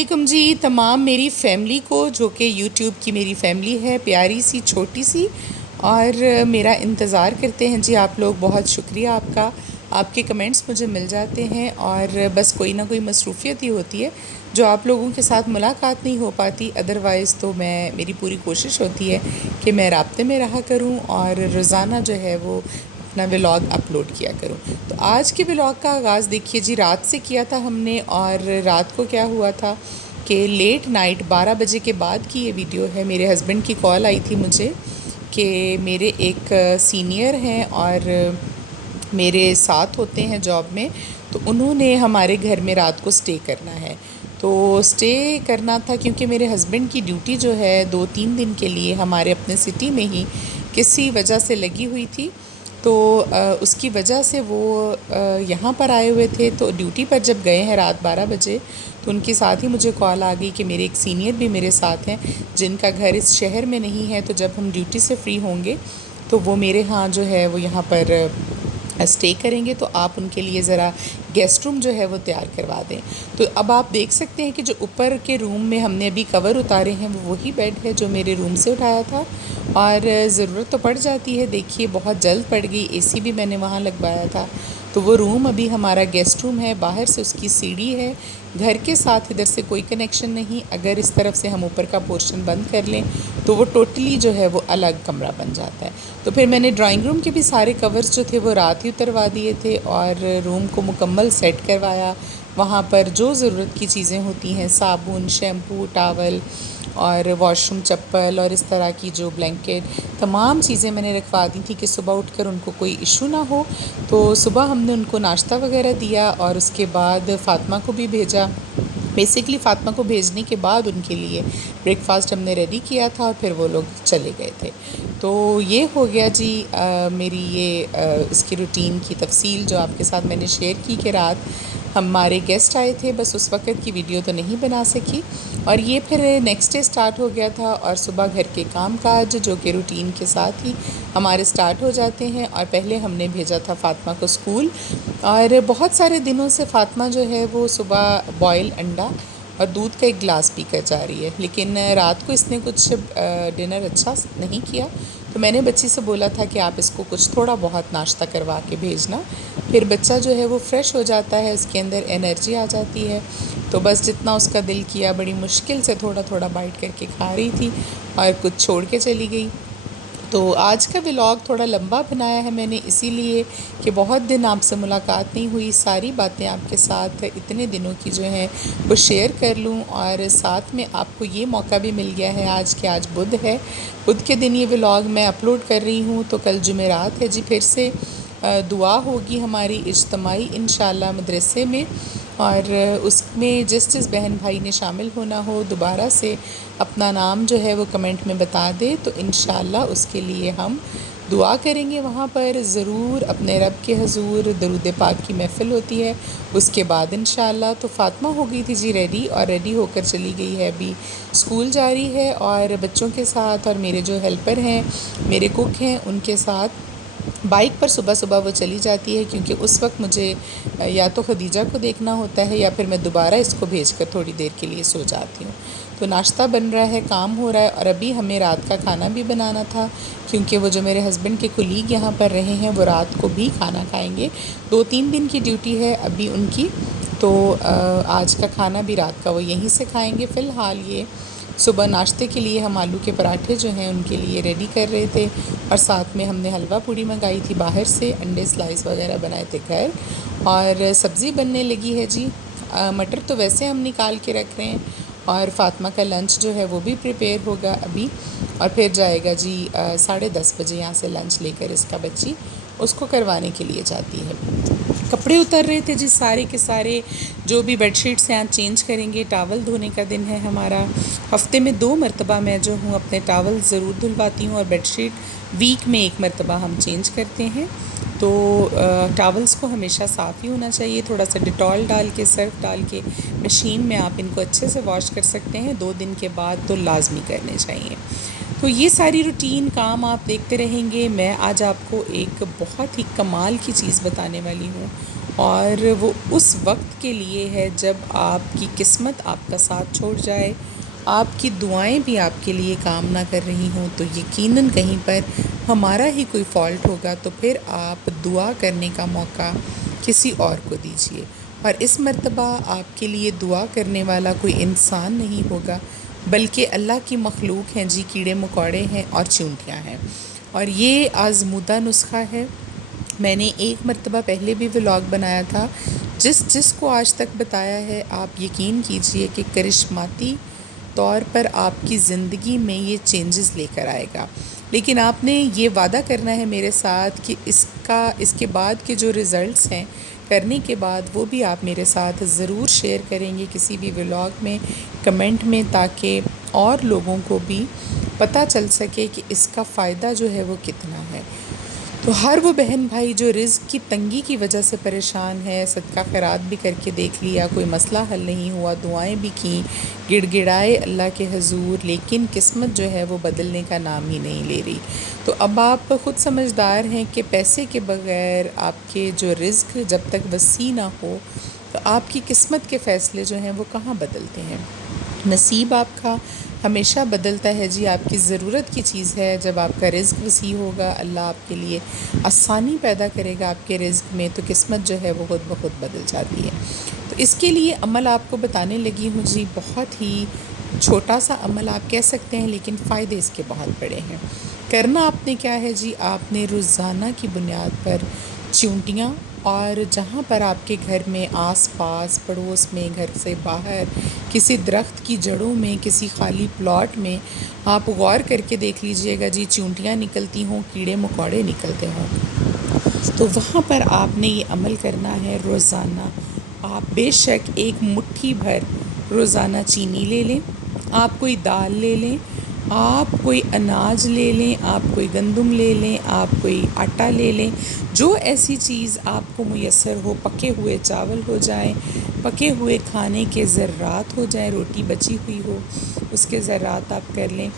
علیکم جی تمام میری فیملی کو جو کہ یوٹیوب کی میری فیملی ہے، پیاری سی چھوٹی سی، اور میرا انتظار کرتے ہیں جی آپ لوگ۔ بہت شکریہ آپ کا، آپ کے کمنٹس مجھے مل جاتے ہیں، اور بس کوئی نہ کوئی مصروفیت ہی ہوتی ہے جو آپ لوگوں کے ساتھ ملاقات نہیں ہو پاتی۔ ادروائز تو میری پوری کوشش ہوتی ہے کہ میں رابطے میں رہا کروں اور روزانہ جو ہے وہ اپنا ولاگ اپلوڈ کیا کروں۔ تو آج کے ولاگ کا آغاز دیکھیے جی رات سے کیا تھا ہم نے، اور رات کو کیا ہوا تھا کہ لیٹ نائٹ 12 بجے کے بعد کی یہ ویڈیو ہے۔ میرے ہسبینڈ کی کال آئی تھی مجھے کہ میرے ایک سینئر ہیں اور میرے ساتھ ہوتے ہیں جاب میں، تو انہوں نے ہمارے گھر میں رات کو سٹے کرنا ہے۔ تو سٹے کرنا تھا کیونکہ میرے ہسبینڈ کی ڈیوٹی جو ہے 2-3 دن کے لیے ہمارے اپنے سٹی میں ہی کسی وجہ سے لگی ہوئی تھی، تو اس کی وجہ سے وہ یہاں پر آئے ہوئے تھے۔ تو ڈیوٹی پر جب گئے ہیں رات 12 بجے، تو ان کے ساتھ ہی مجھے کال آ گئی کہ میرے ایک سینئر بھی میرے ساتھ ہیں جن کا گھر اس شہر میں نہیں ہے، تو جب ہم ڈیوٹی سے فری ہوں گے تو وہ میرے ہاں جو ہے وہ یہاں پر اسٹے کریں گے، تو آپ ان کے لیے ذرا گیسٹ روم جو ہے وہ تیار کروا دیں۔ تو اب آپ دیکھ سکتے ہیں کہ جو اوپر کے روم میں ہم نے ابھی کور اتارے ہیں وہ وہی بیڈ ہے جو میرے روم سے اٹھایا تھا، اور ضرورت تو پڑ جاتی ہے، دیکھیے بہت جلد پڑ گئی، اے سی بھی میں نے وہاں لگوایا تھا۔ تو وہ روم ابھی ہمارا گیسٹ روم ہے، باہر سے اس کی سیڑھی ہے، گھر کے ساتھ ادھر سے کوئی کنیکشن نہیں۔ اگر اس طرف سے ہم اوپر کا پورشن بند کر لیں تو وہ ٹوٹلی جو ہے وہ الگ کمرہ بن جاتا ہے۔ تو پھر میں نے ڈرائنگ روم کے بھی سارے کورز جو تھے وہ رات ہی اتروا دیے تھے، اور روم کو مکمل سیٹ کروایا۔ وہاں پر جو ضرورت کی چیزیں ہوتی ہیں، صابن، شیمپو، ٹاول اور واش روم چپل اور اس طرح کی جو بلینکٹ، تمام چیزیں میں نے رکھوا دی تھی کہ صبح اٹھ کر ان کو کوئی ایشو نہ ہو۔ تو صبح ہم نے ان کو ناشتہ وغیرہ دیا، اور اس کے بعد فاطمہ کو بھی بھیجا۔ بیسکلی فاطمہ کو بھیجنے کے بعد ان کے لیے بریک فاسٹ ہم نے ریڈی کیا تھا، اور پھر وہ لوگ چلے گئے تھے۔ تو یہ ہو گیا جی میری یہ اس کی روٹین کی تفصیل جو آپ کے ساتھ میں نے شیئر کی کہ رات ہمارے گیسٹ آئے تھے، بس اس وقت کی ویڈیو تو نہیں بنا سکی، اور یہ پھر نیکسٹ ڈے سٹارٹ ہو گیا تھا، اور صبح گھر کے کام کاج جو کہ روٹین کے ساتھ ہی ہمارے سٹارٹ ہو جاتے ہیں۔ اور پہلے ہم نے بھیجا تھا فاطمہ کو اسکول، اور بہت سارے دنوں سے فاطمہ جو ہے وہ صبح بوائل انڈا اور دودھ کا ایک گلاس پی کر جا رہی ہے، لیکن رات کو اس نے کچھ ڈنر اچھا نہیں کیا، تو میں نے بچی سے بولا تھا کہ آپ اس کو کچھ تھوڑا بہت ناشتہ کروا کے بھیجنا، پھر بچہ جو ہے وہ فریش ہو جاتا ہے، اس کے اندر انرجی آ جاتی ہے۔ تو بس جتنا اس کا دل کیا بڑی مشکل سے تھوڑا تھوڑا بائٹ کر کے کھا رہی تھی، اور کچھ چھوڑ کے چلی گئی۔ تو آج کا ولاگ تھوڑا لمبا بنایا ہے میں نے اسی لیے کہ بہت دن آپ سے ملاقات نہیں ہوئی، ساری باتیں آپ کے ساتھ اتنے دنوں کی جو ہیں وہ شیئر کر لوں، اور ساتھ میں آپ کو یہ موقع بھی مل گیا ہے آج کہ آج بدھ ہے، بدھ کے دن یہ ولاگ میں اپلوڈ کر رہی ہوں۔ تو کل جمعرات ہے جی، پھر سے دعا ہوگی ہماری اجتماعی انشاءاللہ مدرسے میں، اور اس میں جس بہن بھائی نے شامل ہونا ہو دوبارہ سے اپنا نام جو ہے وہ کمنٹ میں بتا دے، تو انشاءاللہ اس کے لیے ہم دعا کریں گے وہاں پر ضرور اپنے رب کے حضور۔ درود پاک کی محفل ہوتی ہے اس کے بعد انشاءاللہ۔ تو فاطمہ ہو گئی تھی جی ریڈی، اور ریڈی ہو کر چلی گئی ہے، ابھی اسکول جا رہی ہے، اور بچوں کے ساتھ اور میرے جو ہیلپر ہیں، میرے کوک ہیں، ان کے ساتھ بائک پر صبح صبح وہ چلی جاتی ہے، کیونکہ اس وقت مجھے یا تو خدیجہ کو دیکھنا ہوتا ہے، یا پھر میں دوبارہ اس کو بھیج کر تھوڑی دیر کے لیے سو جاتی ہوں۔ تو ناشتہ بن رہا ہے، کام ہو رہا ہے، اور ابھی ہمیں رات کا کھانا بھی بنانا تھا، کیونکہ وہ جو میرے ہسبینڈ کے کولیگ یہاں پر رہے ہیں وہ رات کو بھی کھانا کھائیں گے، 2-3 دن کی ڈیوٹی ہے ابھی ان کی، تو آج کا کھانا بھی رات کا وہ یہیں سے کھائیں گے۔ فی الحال یہ صبح ناشتے کے لیے ہم آلو کے پراٹھے جو ہیں ان کے لیے ریڈی کر رہے تھے، اور ساتھ میں ہم نے حلوہ پوڑی منگائی تھی باہر سے، انڈے سلائس وغیرہ بنائے تھے گھر، اور سبزی بننے لگی ہے جی۔ مٹر تو ویسے ہم نکال کے رکھ رہے ہیں، اور فاطمہ کا لنچ جو ہے وہ بھی پریپیئر ہوگا ابھی، اور پھر جائے گا جی 10:30 بجے یہاں سے لنچ لے کر اس کا بچی اس کو کروانے کے لیے جاتی ہے۔ کپڑے اتر رہے تھے جی سارے کے سارے، جو بھی بیڈ شیٹس ہیں آج چینج کریں گے، ٹاول دھونے کا دن ہے ہمارا، ہفتے میں 2 مرتبہ میں جو ہوں اپنے ٹاول ضرور دھلواتی ہوں، اور بیڈ شیٹ ویک میں 1 مرتبہ ہم چینج کرتے ہیں۔ تو ٹاولز کو ہمیشہ صاف ہی ہونا چاہیے، تھوڑا سا ڈیٹول ڈال کے، سرف ڈال کے مشین میں آپ ان کو اچھے سے واش کر سکتے ہیں، 2 دن کے بعد تو لازمی کرنے چاہیے۔ تو یہ ساری روٹین کام آپ دیکھتے رہیں گے۔ میں آج آپ کو ایک بہت ہی کمال کی چیز بتانے والی ہوں، اور وہ اس وقت کے لیے ہے جب آپ کی قسمت آپ کا ساتھ چھوڑ جائے، آپ کی دعائیں بھی آپ کے لیے کام نہ کر رہی ہوں، تو یقیناً کہیں پر ہمارا ہی کوئی فالٹ ہوگا، تو پھر آپ دعا کرنے کا موقع کسی اور کو دیجیے۔ اور اس مرتبہ آپ کے لیے دعا کرنے والا کوئی انسان نہیں ہوگا، بلکہ اللہ کی مخلوق ہیں جی، کیڑے مکوڑے ہیں اور چیونٹیاں ہیں۔ اور یہ آزمودہ نسخہ ہے۔ میں نے ایک مرتبہ پہلے بھی ولاگ بنایا تھا، جس کو آج تک بتایا ہے، آپ یقین کیجئے کہ کرشماتی طور پر آپ کی زندگی میں یہ چینجز لے کر آئے گا۔ لیکن آپ نے یہ وعدہ کرنا ہے میرے ساتھ کہ اس کے بعد کے جو رزلٹس ہیں کرنے کے بعد، وہ بھی آپ میرے ساتھ ضرور شیئر کریں گے کسی بھی ولاگ میں، کمنٹ میں، تاکہ اور لوگوں کو بھی پتہ چل سکے کہ اس کا فائدہ جو ہے وہ کتنا ہے۔ تو ہر وہ بہن بھائی جو رزق کی تنگی کی وجہ سے پریشان ہے، صدقہ خیرات بھی کر کے دیکھ لیا، کوئی مسئلہ حل نہیں ہوا، دعائیں بھی کیں، گڑ گڑائے اللہ کے حضور، لیکن قسمت جو ہے وہ بدلنے کا نام ہی نہیں لے رہی، تو اب آپ خود سمجھدار ہیں کہ پیسے کے بغیر آپ کے جو رزق جب تک وسیع نہ ہو، تو آپ کی قسمت کے فیصلے جو ہیں وہ کہاں بدلتے ہیں۔ نصیب آپ کا ہمیشہ بدلتا ہے جی، آپ کی ضرورت کی چیز ہے۔ جب آپ کا رزق وسیع ہوگا، اللہ آپ کے لیے آسانی پیدا کرے گا آپ کے رزق میں، تو قسمت جو ہے وہ خود بخود بدل جاتی ہے۔ تو اس کے لیے عمل آپ کو بتانے لگی ہوں جی، بہت ہی چھوٹا سا عمل آپ کہہ سکتے ہیں، لیکن فائدے اس کے بہت بڑے ہیں۔ کرنا آپ نے کیا ہے جی، آپ نے روزانہ کی بنیاد پر چیونٹیاں، اور جہاں پر آپ کے گھر میں آس پاس پڑوس میں، گھر سے باہر، کسی درخت کی جڑوں میں، کسی خالی پلاٹ میں، آپ غور کر کے دیکھ لیجئے گا جی، چیونٹیاں نکلتی ہوں، کیڑے مکوڑے نکلتے ہوں، تو وہاں پر آپ نے یہ عمل کرنا ہے روزانہ۔ آپ بے شک ایک مٹھی بھر روزانہ چینی لے لیں، آپ کوئی دال لے لیں، آپ کوئی اناج لے لیں، آپ کوئی گندم لے لیں، آپ کوئی آٹا لے لیں، جو ایسی چیز آپ کو میسر ہو، پکے ہوئے چاول ہو جائیں، پکے ہوئے کھانے کے ذرات ہو جائیں، روٹی بچی ہوئی ہو اس کے ذرات آپ کر لیں،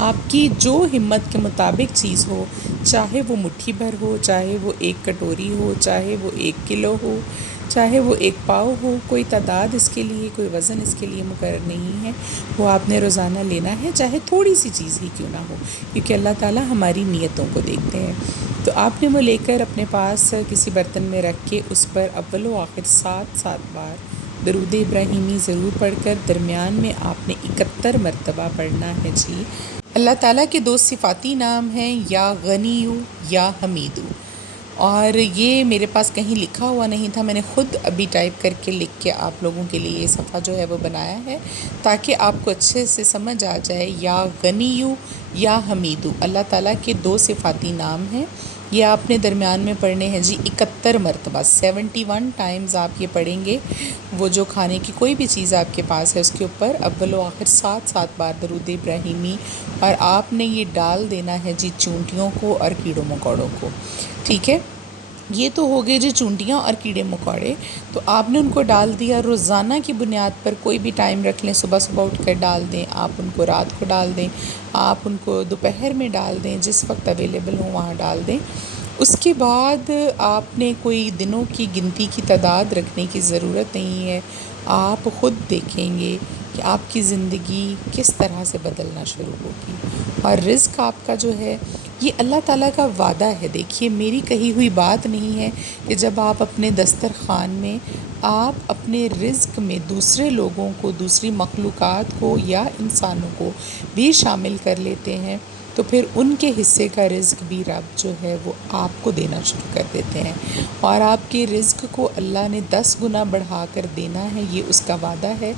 آپ کی جو ہمت کے مطابق چیز ہو، چاہے وہ مٹھی بھر ہو، چاہے وہ ایک کٹوری ہو، چاہے وہ 1 کلو ہو، چاہے وہ 1 پاؤ ہو، کوئی تعداد اس کے لیے، کوئی وزن اس کے لیے مقرر نہیں ہے، وہ آپ نے روزانہ لینا ہے، چاہے تھوڑی سی چیز ہی کیوں نہ ہو، کیونکہ اللہ تعالیٰ ہماری نیتوں کو دیکھتے ہیں۔ تو آپ نے وہ لے کر اپنے پاس کسی برتن میں رکھ کے اس پر اول و آخر 7 بار درود ابراہیمی ضرور پڑھ کر، درمیان میں آپ نے 71 مرتبہ پڑھنا ہے جی۔ اللہ تعالیٰ کے 2 صفاتی نام ہیں، یا غنیو یا حمیدو، اور یہ میرے پاس کہیں لکھا ہوا نہیں تھا، میں نے خود ابھی ٹائپ کر کے لکھ کے آپ لوگوں کے لیے یہ صفحہ جو ہے وہ بنایا ہے، تاکہ آپ کو اچھے سے سمجھ آ جائے۔ یا غنیو یا حمیدو، اللہ تعالیٰ کے 2 صفاتی نام ہیں، یہ آپ نے درمیان میں پڑھنے ہیں جی 71 مرتبہ، 71 ٹائمز آپ یہ پڑھیں گے۔ وہ جو کھانے کی کوئی بھی چیز آپ کے پاس ہے اس کے اوپر اول و آخر 7 بار درود ابراہیمی، اور آپ نے یہ ڈال دینا ہے جی چونٹیوں کو اور کیڑوں مکوڑوں کو، ٹھیک ہے۔ یہ تو ہو گئے جی چونٹیاں اور کیڑے مکوڑے، تو آپ نے ان کو ڈال دیا، روزانہ کی بنیاد پر کوئی بھی ٹائم رکھ لیں، صبح اٹھ کر ڈال دیں، آپ ان کو رات کو ڈال دیں، آپ ان کو دوپہر میں ڈال دیں، جس وقت اویلیبل ہوں وہاں ڈال دیں۔ اس کے بعد آپ نے کوئی دنوں کی گنتی کی تعداد رکھنے کی ضرورت نہیں ہے، آپ خود دیکھیں گے کہ آپ کی زندگی کس طرح سے بدلنا شروع ہوگی، اور رزق آپ کا جو ہے یہ اللہ تعالیٰ کا وعدہ ہے۔ دیکھیے، میری کہی ہوئی بات نہیں ہے کہ جب آپ اپنے دسترخوان میں، آپ اپنے رزق میں دوسرے لوگوں کو، دوسری مخلوقات کو یا انسانوں کو بھی شامل کر لیتے ہیں، تو پھر ان کے حصے کا رزق بھی رب جو ہے وہ آپ کو دینا شروع کر دیتے ہیں، اور آپ کے رزق کو اللہ نے 10 گنا بڑھا کر دینا ہے، یہ اس کا وعدہ ہے۔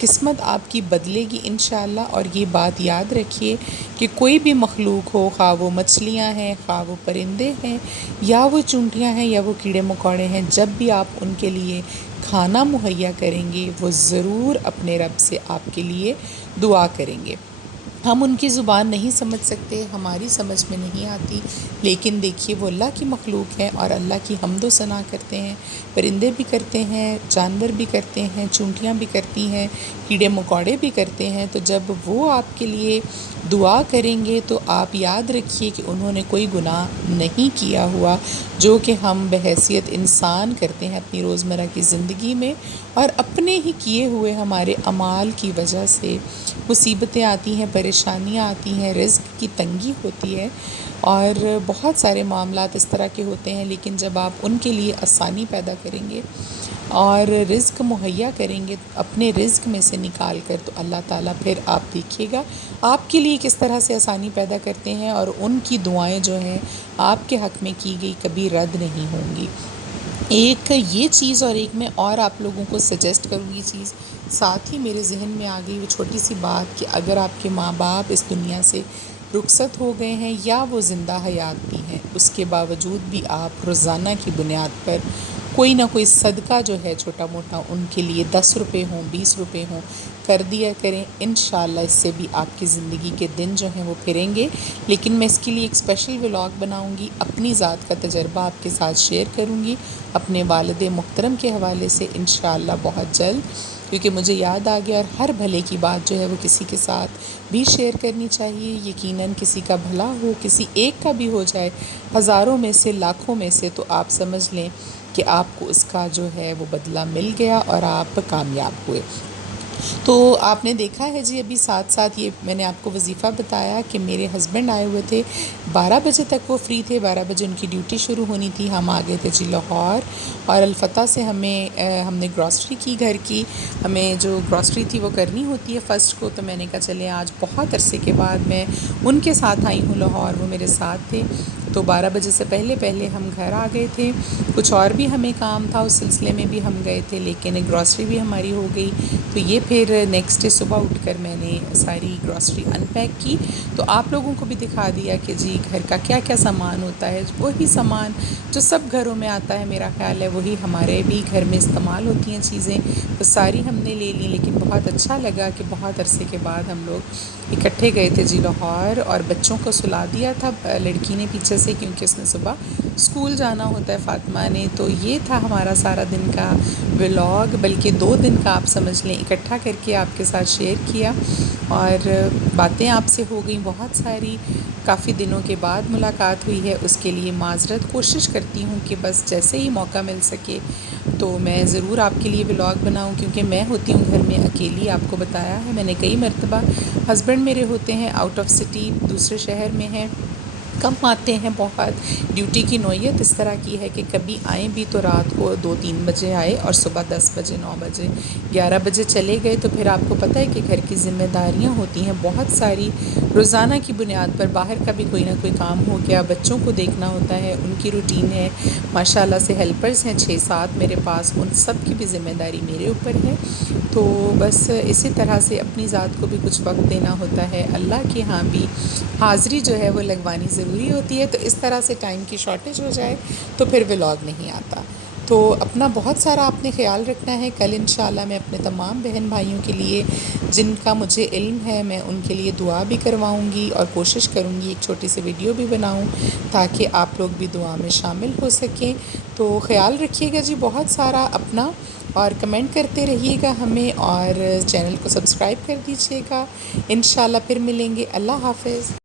قسمت آپ کی بدلے گی انشاءاللہ، اور یہ بات یاد رکھیے کہ کوئی بھی مخلوق ہو، خواہ وہ مچھلیاں ہیں، خواہ وہ پرندے ہیں، یا وہ چونٹیاں ہیں، یا وہ کیڑے مکوڑے ہیں، جب بھی آپ ان کے لیے کھانا مہیا کریں گے، وہ ضرور اپنے رب سے آپ کے لیے دعا کریں گے۔ ہم ان کی زبان نہیں سمجھ سکتے، ہماری سمجھ میں نہیں آتی، لیکن دیکھیے وہ اللہ کی مخلوق ہے اور اللہ کی حمد و ثنا کرتے ہیں، پرندے بھی کرتے ہیں، جانور بھی کرتے ہیں، چونٹیاں بھی کرتی ہیں، کیڑے مکوڑے بھی کرتے ہیں۔ تو جب وہ آپ کے لیے دعا کریں گے تو آپ یاد رکھیے کہ انہوں نے کوئی گناہ نہیں کیا ہوا، جو کہ ہم بحیثیت انسان کرتے ہیں اپنی روزمرہ کی زندگی میں، اور اپنے ہی کیے ہوئے ہمارے اعمال کی وجہ سے مصیبتیں آتی ہیں، پریشانیاں آتی ہیں، رزق کی تنگی ہوتی ہے، اور بہت سارے معاملات اس طرح کے ہوتے ہیں، لیکن جب آپ ان کے لیے آسانی پیدا کریں گے اور رزق مہیا کریں گے اپنے رزق میں سے نکال کر، تو اللہ تعالیٰ پھر آپ دیکھیے گا آپ کے لیے کس طرح سے آسانی پیدا کرتے ہیں، اور ان کی دعائیں جو ہیں آپ کے حق میں کی گئی کبھی رد نہیں ہوں گی۔ ایک یہ چیز، اور ایک میں اور آپ لوگوں کو سجیسٹ کروں گی چیز، ساتھ ہی میرے ذہن میں آ گئی وہ چھوٹی سی بات، کہ اگر آپ کے ماں باپ اس دنیا سے رخصت ہو گئے ہیں یا وہ زندہ حیات بھی ہیں، اس کے باوجود بھی آپ روزانہ کی بنیاد پر کوئی نہ کوئی صدقہ جو ہے چھوٹا موٹا ان کے لیے 10 روپے ہوں، 20 روپے ہوں، کر دیا کریں۔ انشاءاللہ اس سے بھی آپ کی زندگی کے دن جو ہیں وہ پھریں گے۔ لیکن میں اس کے لیے ایک اسپیشل ولاگ بناؤں گی، اپنی ذات کا تجربہ آپ کے ساتھ شیئر کروں گی اپنے والد محترم کے حوالے سے انشاءاللہ بہت جلد، کیونکہ مجھے یاد آ گیا، اور ہر بھلے کی بات جو ہے وہ کسی کے ساتھ بھی شیئر کرنی چاہیے۔ یقیناً کسی کا بھلا ہو، کسی ایک کا بھی ہو جائے، ہزاروں میں سے، لاکھوں میں سے، تو آپ سمجھ لیں کہ آپ کو اس کا جو ہے وہ بدلہ مل گیا اور آپ کامیاب ہوئے۔ تو آپ نے دیکھا ہے جی، ابھی ساتھ ساتھ یہ میں نے آپ کو وظیفہ بتایا کہ میرے ہسبینڈ آئے ہوئے تھے، 12 بجے تک وہ فری تھے، 12 بجے ان کی ڈیوٹی شروع ہونی تھی، ہم آ گئے تھے جی لاہور، اور الفتح سے ہم نے گراسری کی، گھر کی ہمیں جو گراسری تھی وہ کرنی ہوتی ہے فرسٹ کو، تو میں نے کہا چلے آج بہت عرصے کے بعد میں ان کے ساتھ آئی ہوں لاہور، وہ میرے ساتھ تھے، تو 12 بجے سے پہلے ہم گھر آ گئے تھے۔ کچھ اور بھی ہمیں کام تھا، اس سلسلے میں بھی ہم گئے تھے، لیکن گراسری بھی ہماری ہو گئی، تو یہ پھر نیکسٹ ڈے صبح اٹھ کر میں نے ساری گراسری ان پیک کی، تو آپ لوگوں کو بھی دکھا دیا کہ جی گھر کا کیا کیا سامان ہوتا ہے، وہی سامان جو سب گھروں میں آتا ہے، میرا خیال ہے وہی ہمارے بھی گھر میں استعمال ہوتی ہیں چیزیں، تو ساری ہم نے لے لیں۔ لیکن بہت اچھا لگا کہ بہت عرصے کے بعد ہم لوگ اکٹھے گئے تھے جی لاہور، اور بچوں کو سلا دیا تھا لڑکی نے پیچھے سے، کیونکہ اس نے صبح اسکول جانا ہوتا ہے فاطمہ نے، تو یہ تھا ہمارا سارا دن کا ولاگ، بلکہ 2 دن کا آپ سمجھ لیں، اکٹھا کر کے آپ کے ساتھ شیئر کیا، اور باتیں آپ سے ہو گئیں بہت ساری، کافی دنوں کے بعد ملاقات ہوئی ہے، اس کے لیے معذرت، کوشش کرتی ہوں کہ بس جیسے ہی موقع مل سکے تو میں ضرور آپ کے لیے ولاگ بناؤں، کیونکہ میں ہوتی ہوں گھر میں اکیلی، آپ کو بتایا ہے میں نے کئی مرتبہ، ہسبینڈ میرے ہوتے ہیں آؤٹ آف سٹی، دوسرے شہر میں ہیں، کم آتے ہیں، بہت ڈیوٹی کی نوعیت اس طرح کی ہے کہ کبھی آئیں بھی تو رات کو 2-3 بجے آئے، اور صبح 10 بجے، 9 بجے، 11 بجے چلے گئے، تو پھر آپ کو پتہ ہے کہ گھر کی ذمہ داریاں ہوتی ہیں بہت ساری، روزانہ کی بنیاد پر باہر کا بھی کوئی نہ کوئی کام ہو گیا، بچوں کو دیکھنا ہوتا ہے، ان کی روٹین ہے، ماشاءاللہ سے ہیلپرز ہیں 6-7 میرے پاس، ان سب کی بھی ذمہ داری میرے اوپر ہے، تو بس اسی طرح سے اپنی ذات کو بھی کچھ وقت دینا ہوتا ہے، اللہ کے ہاں بھی حاضری جو ہے وہ لگوانی ضروری ہوتی ہے، تو اس طرح سے ٹائم کی شارٹیج ہو جائے تو پھر ولاگ نہیں آتا۔ تو اپنا بہت سارا آپ نے خیال رکھنا ہے، کل انشاءاللہ میں اپنے تمام بہن بھائیوں کے لیے جن کا مجھے علم ہے میں ان کے لیے دعا بھی کرواؤں گی، اور کوشش کروں گی ایک چھوٹی سی ویڈیو بھی بناؤں تاکہ آپ لوگ بھی دعا میں شامل ہو سکیں۔ تو خیال رکھیے گا جی بہت سارا اپنا، اور کمنٹ کرتے رہیے گا ہمیں، اور چینل کو سبسکرائب کر دیجیے گا، انشاءاللہ پھر ملیں گے، اللہ حافظ۔